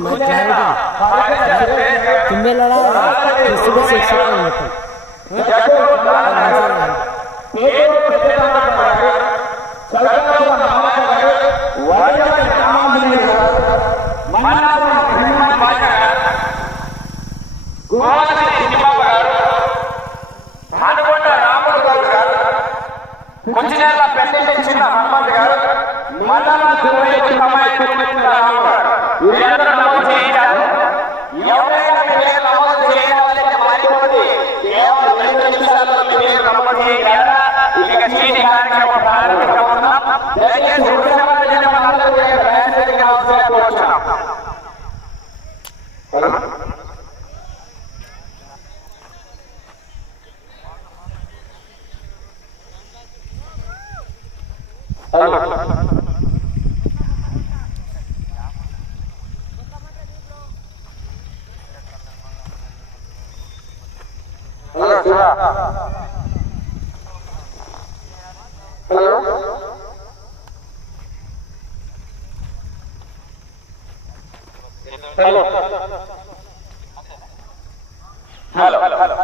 मैं कह रहा था लड़ा किसी को शिक्षा नहीं होती వీరందరూ నమోదు చేయించారు ఎవరైనా మీ పేరు నమోదు చేయాలంటే మారిపోతుంది కేవలం రెండు నిమిషాల్లో మీ పేరు నమోదు చేయాలా ఇక చీటి కార్యక్రమం ప్రారంభించబోతున్నాం దయచేసి హృదయమైన జనమందరూ దయచేసి అవసరం కోరుచున్నాం hello Shiva hello hello hello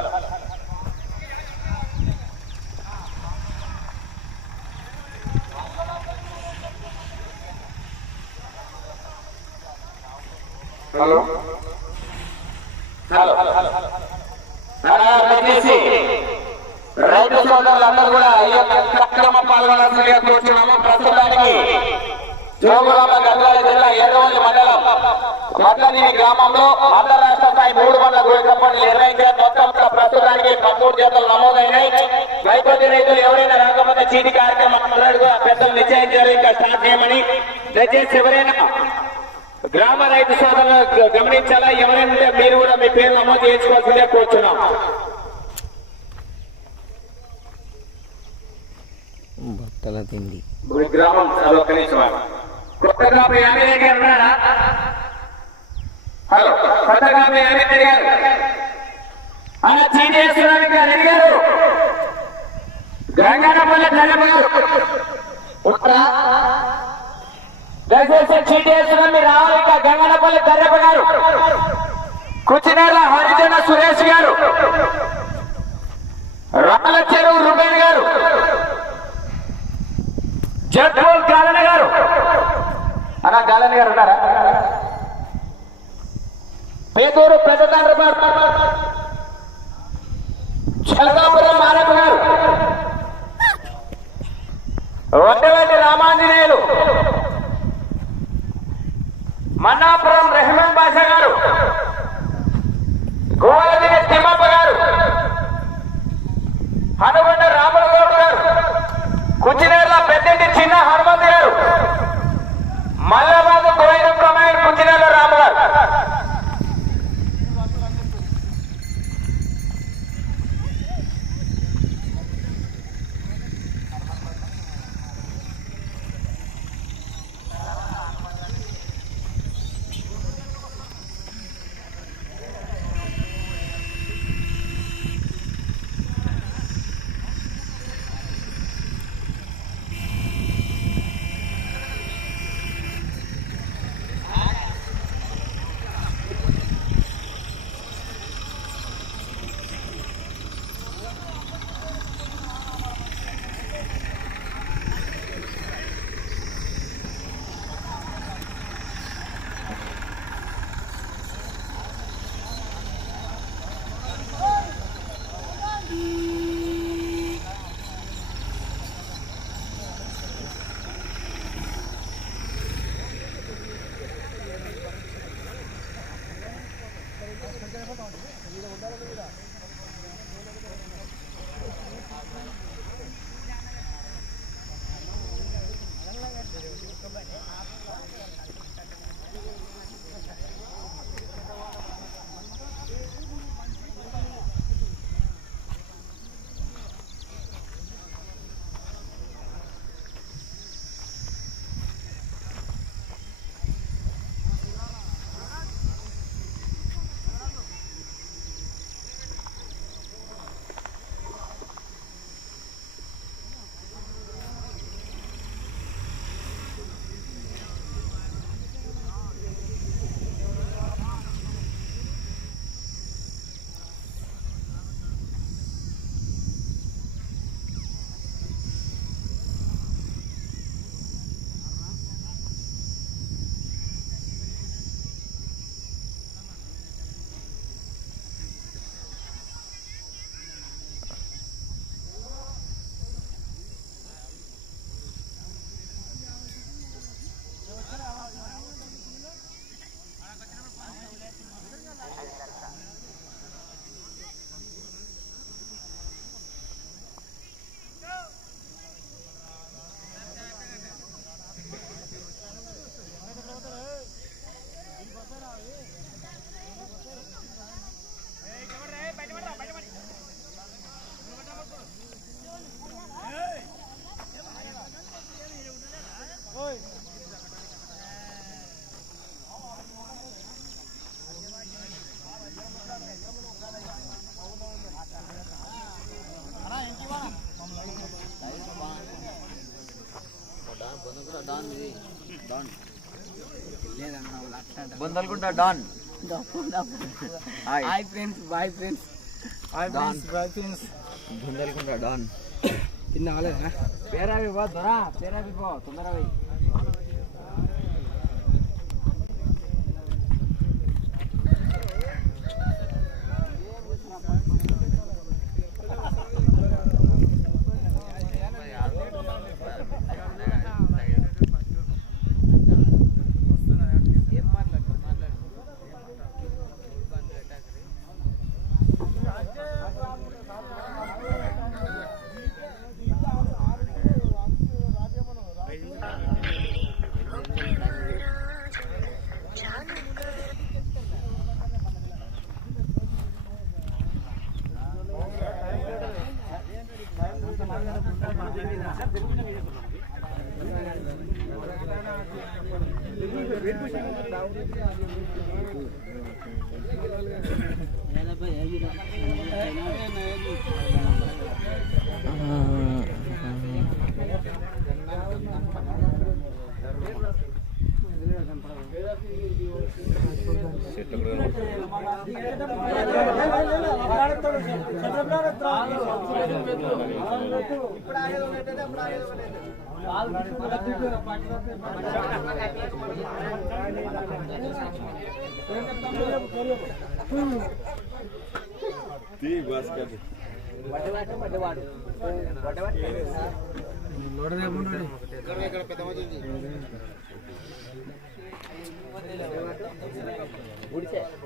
hello hello hello hello దయచేసి రైతు సోదరులందరూ కూడా ఈ యొక్క కార్యక్రమం పాల్గొనాల్సిందిగా కూర్చున్నాము ప్రస్తుతానికి జోగులాంబ గద్వాల జిల్లా ఎర్రవల్లి మండలం మద్దనేని గ్రామంలో అంతరాష్ట్ర స్థాయి మూడు వందల గోల్డ్ పనులు నిర్వహించిన మొత్తం ప్రస్తుతానికి పదమూడు జతలు నమోదైనాయి. రైతు రైతులు ఎవరైనా రాకపోతే చీటి కార్యక్రమం పెద్దలు నిశ్చయించారు. ఇంకా స్టార్ట్ చేయమని దయచేసి ఎవరైనా గ్రామ రైతు సోదరులు గమనించాలా? ఎవరైనా మీ పేరు నమోదు చేసుకోవాల్సిందే కోరుచున్నాం. బట్టల తిండి. గ్రామం గారు ఉన్నారా హలో గారు. అలా గారు అడిగారు గంగానపల్లి? దయచేసి మీరు రావాలి ఇంకా గంగనపల్లి గారు. కుచినేల హరిజన సురేష్ గారు రాళ్ళ చెరువు రుబేన్ గారు జడ్పోల్ గాలన గారు. అలా గాలని గారు ఉన్నారా? పేదూరు పెద్ద తండ్రి Chalakapuram Marappa garu. Bondalagunta don. Hi friends bye friends hi friends bye friends Bondalagunta don. తిన్నావాలేదా పేరావి బా దొరా. పేరావి బా తొందరగా ఎనభై ఐదు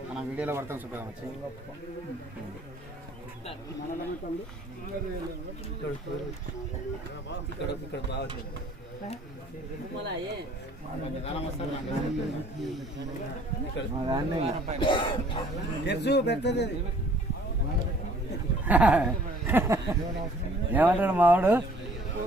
మన వీడియోలో పడతాం సుబ్రహ్మణ్యం. చూద్దాం వచ్చి ఏమంటాడు మావాడు?